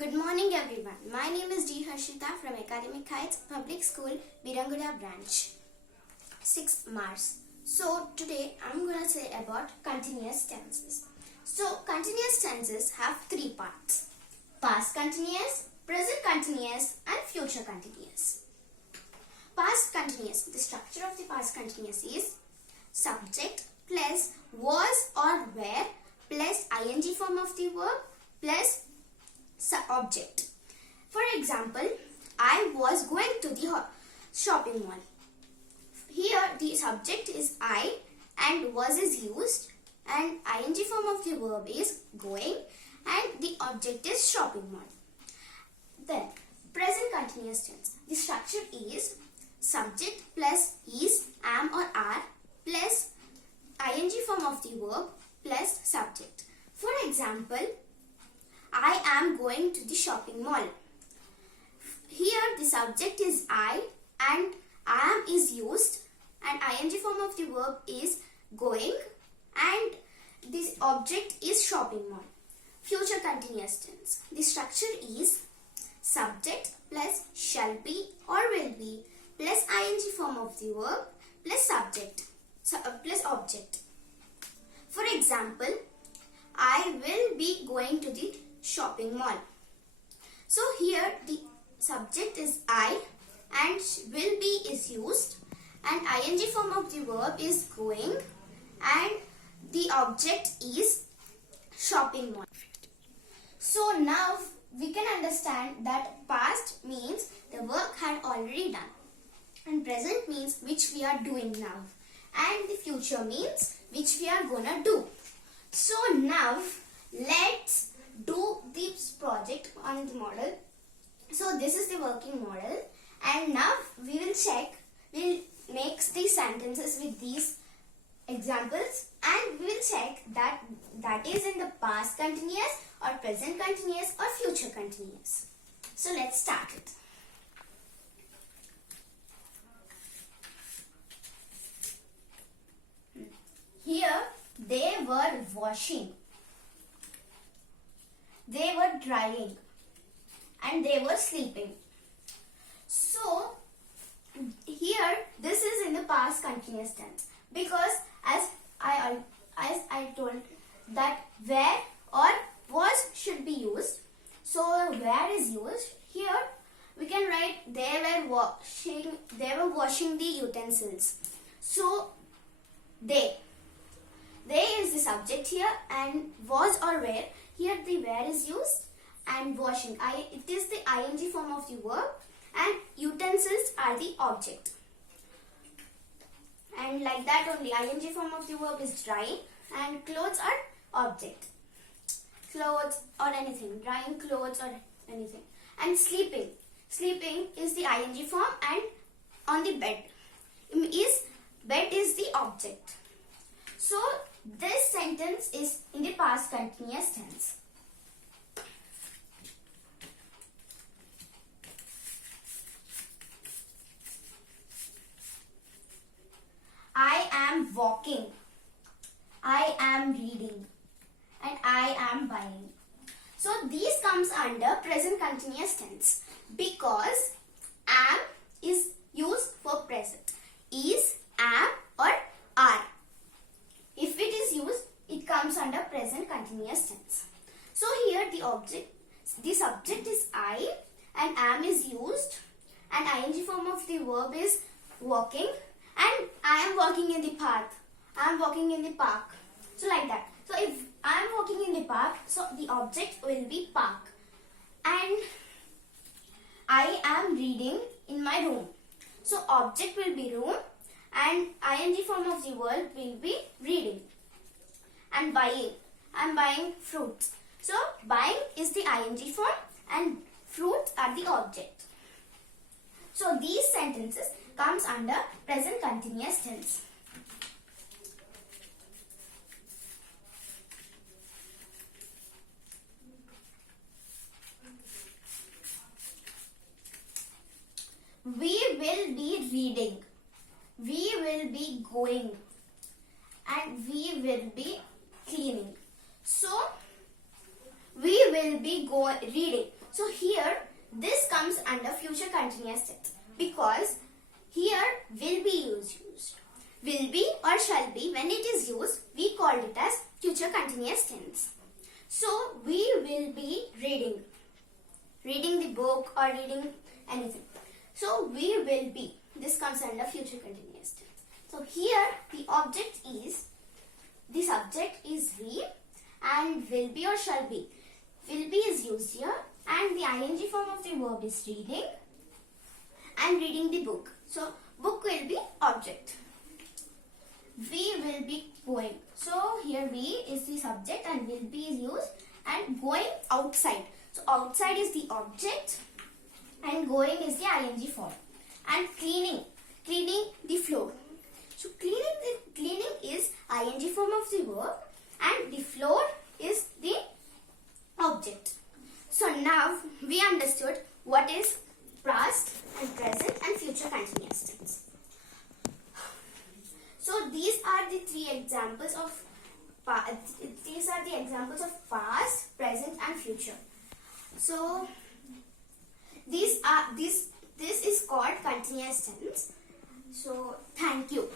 Good morning everyone. My name is D. Harshita from Academic Heights Public School, Biranguda branch. 6th March. So today I'm going to say about continuous tenses. So continuous tenses have three parts. Past continuous, present continuous and future continuous. Past continuous. The structure of the past continuous is subject plus was or were plus ing form of the verb plus object. For example, I was going to the shopping mall. Here the subject is I and was is used and ing form of the verb is going and the object is shopping mall. Then present continuous tense. The structure is subject plus is, am or are plus ing form of the verb plus subject. For example, I am going to the shopping mall. Here the subject is I and am is used and ing form of the verb is going and this object is shopping mall. Future continuous tense. The structure is subject plus shall be or will be plus ing form of the verb plus subject plus object. For example, I will be going to the shopping mall. So here the subject is I and will be is used and ing form of the verb is going and the object is shopping mall. So now we can understand that past means the work had already done and present means which we are doing now and the future means which we are gonna do. So now let's do this project on the model. So this is the working model and now we'll make the sentences with these examples and we will check that is in the past continuous or present continuous or future continuous. So let's start it. Here they were washing. They were drying and they were sleeping. So here this is in the past continuous tense because as I told that where or was should be used. So where is used. Here we can write they were washing the utensils. So they is the subject here and was or were. Here the where is used and washing. It is the ing form of the verb and utensils are the object. And like that only ing form of the verb is drying and clothes are object. Clothes or anything. Drying clothes or anything. And sleeping. Sleeping is the ing form and on the bed. Bed is the object. So this sentence is in the past continuous tense. I am walking. I am reading. And I am buying. So these comes under present continuous tense because am is used for present. Is, am or are. If it is used, it comes under present continuous tense. So here the subject is I and am is used and ing form of the verb is walking and I am walking in the path. I am walking in the park. So like that. So if I am walking in the park, so the object will be park. And I am reading in my room. So object will be room and ing form of the verb will be reading. And buying. I am buying fruits. So buying is the ing form and fruits are the object. So these sentences comes under present continuous tense. We will be reading. We will be going. And we will be cleaning. So we will be reading. So here this comes under future continuous tense because here will be is used. Will be or shall be, when it is used, we called it as future continuous tense. So we will be reading the book or reading anything. So we will be, this comes under future continuous tense. So here the object is, the subject is we, and will be or shall be. Will be is used here, and the ing form of the verb is reading and reading the book. So book will be object. We will be going. So here we is the subject and will be is used, and going outside. So outside is the object and going is the ing form. And cleaning the floor. So cleaning is ing form of the verb and the floor is the object. So now we understood what is past and present and future continuous tense. So these are the examples of past, present and future. So this is called continuous tense. So thank you.